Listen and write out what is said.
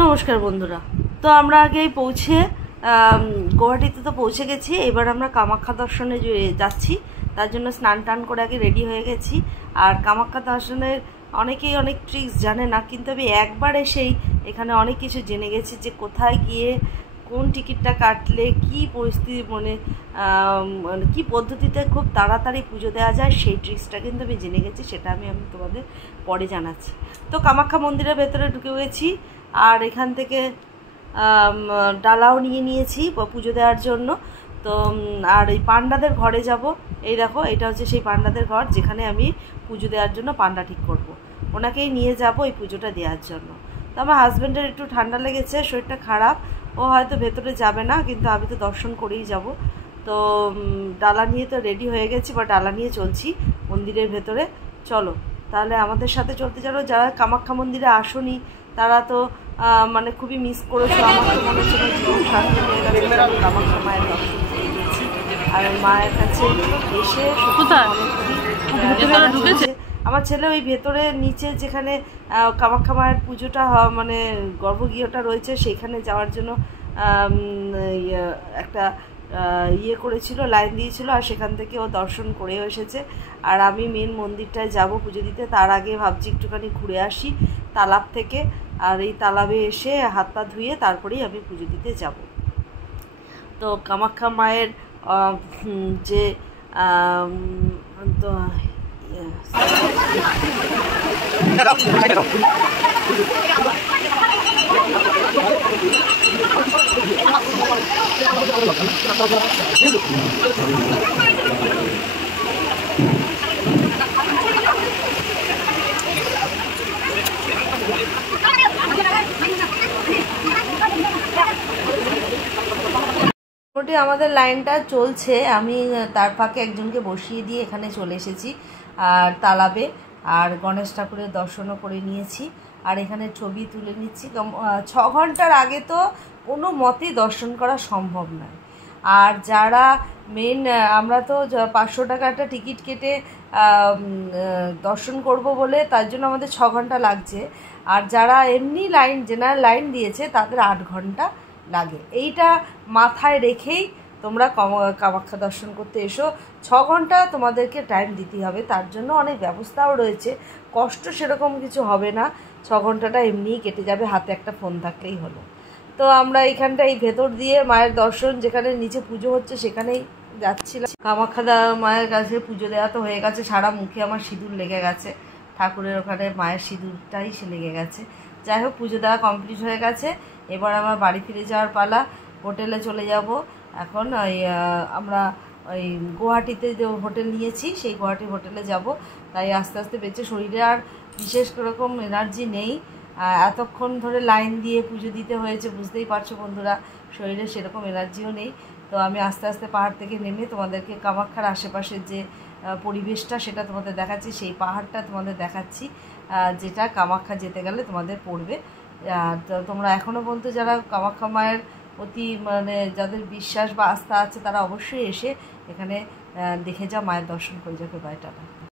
নমস্কার বন্ধুরা, তো আমরা আগেই পৌঁছে গুয়াহাটিতে তো পৌঁছে গেছি। এবার আমরা কামাখ্যা দর্শনে যাচ্ছি, তার জন্য স্নান টান করে আগে রেডি হয়ে গেছি। আর কামাখ্যা দর্শনের অনেকেই অনেক ট্রিক্স জানে না, কিন্তু আমি একবার এসেই এখানে অনেক কিছু জেনে গেছি যে কোথায় গিয়ে কোন টিকিটটা কাটলে কি পরিস্থিতি মানে কি পদ্ধতিতে খুব তাড়াতাড়ি পুজো দেওয়া যায়, সেই ট্রিক্সটা কিন্তু আমি জেনে গেছি। সেটা আমি তোমাদের পরে জানাচ্ছি। তো কামাখ্যা মন্দিরের ভেতরে ঢুকে গেছি, আর এখান থেকে ডালাও নিয়ে নিয়েছি পুজো দেওয়ার জন্য। তো আর এই পান্ডাদের ঘরে যাব। এই দেখো, এটা হচ্ছে সেই পান্ডাদের ঘর যেখানে আমি পুজো দেওয়ার জন্য পান্ডা ঠিক করব। ওনাকেই নিয়ে যাব এই পুজোটা দেওয়ার জন্য। তো আমার হাজব্যান্ডের একটু ঠান্ডা লেগেছে, শরীরটা খারাপ, ও হয়তো ভেতরে যাবে না, কিন্তু আমি তো দর্শন করেই যাব। তো ডালা নিয়ে তো রেডি হয়ে গেছি, বা ডালা নিয়ে চলছি মন্দিরের ভেতরে। চলো তাহলে আমাদের সাথে চলতে চলো। যারা কামাখ্যা মন্দিরে আসোনি তারা তো মানে খুবই মিস করেছো। আমার তো মনে হচ্ছে জীবন শান্তি হয়ে গেছে, আমি কামাখ্যা মায়ের দর্শন করে গেছি। আর মায়ের কাছে এসে ঢুকেছে আমার ছেলে ওই ভেতরে নিচে যেখানে কামাখ্যা মায়ের পুজোটা মানে গর্ভগৃহটা রয়েছে, সেখানে যাওয়ার জন্য একটা ইয়ে করেছিল, লাইন দিয়েছিল, আর সেখান থেকে ও দর্শন করে এসেছে। আর আমি মেন মন্দিরটায় যাব পুজো দিতে। তার আগে ভাবছি একটুখানি ঘুরে আসি তালাব থেকে, আর এই তালাবে এসে হাত পা ধুয়ে তারপরেই আমি পুজো দিতে যাব। তো কামাখ্যা মায়ের যে তো মোটামুটি আমাদের লাইনটা চলছে। আমি তার ফাঁকে একজনকে বসিয়ে দিয়ে এখানে চলে এসেছি আর তালাবে, আর গণেশ ঠাকুরের দর্শনও করে নিয়েছি, আর এখানে ছবি তুলে নিচ্ছি। 6 ঘন্টার আগে তো কোনো মতেই দর্শন করা সম্ভব নয়। আর যারা মেন, আমরা তো 500 টাকা একটা টিকিট কেটে দর্শন করব বলে, তার জন্য আমাদের 6 ঘন্টা লাগছে। আর যারা এমনি লাইন, জেনারেল লাইন দিয়েছে, তাদের 8 ঘন্টা লাগে। এইটা মাথায় রেখেই তোমরা কামাখ্যা দর্শন করতে এসো। 6 ঘন্টা তোমাদেরকে টাইম দিতে হবে, তার জন্য অনেক ব্যবস্থাও রয়েছে। কষ্ট সেরকম কিছু হবে না, 6 ঘন্টাটা এমনিই কেটে যাবে, হাতে একটা ফোন থাকলেই হলো। তো আমরা এইখানটা এই ভেতর দিয়ে মায়ের দর্শন, যেখানে নিচে পুজো হচ্ছে সেখানেই যাচ্ছিলাম। কামাখ্যা মায়ের কাছে পুজো দেওয়া তো হয়ে গেছে, সারা মুখে আমার সিঁদুর লেগে গেছে, ঠাকুরের ওখানে মায়ের সিঁদুরটাই সে লেগে গেছে। যাই হোক, পুজো দেওয়া কমপ্লিট হয়ে গেছে। এবার আমার বাড়ি ফিরে যাওয়ার পালা। হোটেলে চলে যাব এখন। ওই আমরা ওই গুয়াহাটিতে যে হোটেল নিয়েছি, সেই গুয়াহাটি হোটেলে যাব। তাই আস্তে আস্তে বেঁচে, শরীরে আর বিশেষ রকম এনার্জি নেই। এতক্ষণ ধরে লাইন দিয়ে পুজো দিতে হয়েছে, বুঝতেই পারছো বন্ধুরা, শরীরে সেরকম এনার্জিও নেই। তো আমি আস্তে আস্তে পাহাড় থেকে নেমে তোমাদেরকে কামাখ্যার আশেপাশের যে পরিবেশটা, সেটা তোমাদের দেখাচ্ছি। সেই পাহাড়টা তোমাদের দেখাচ্ছি, যেটা কামাখ্যা যেতে গেলে তোমাদের পড়বে। তো তোমরা এখনও পর্যন্ত যারা কামাখ্যা মায়ের প্রতি মানে যাদের বিশ্বাস বা আস্থা আছে, তারা অবশ্যই এসে এখানে দেখে যাও, মায়ের দর্শন করে যাবে। Bye, tata.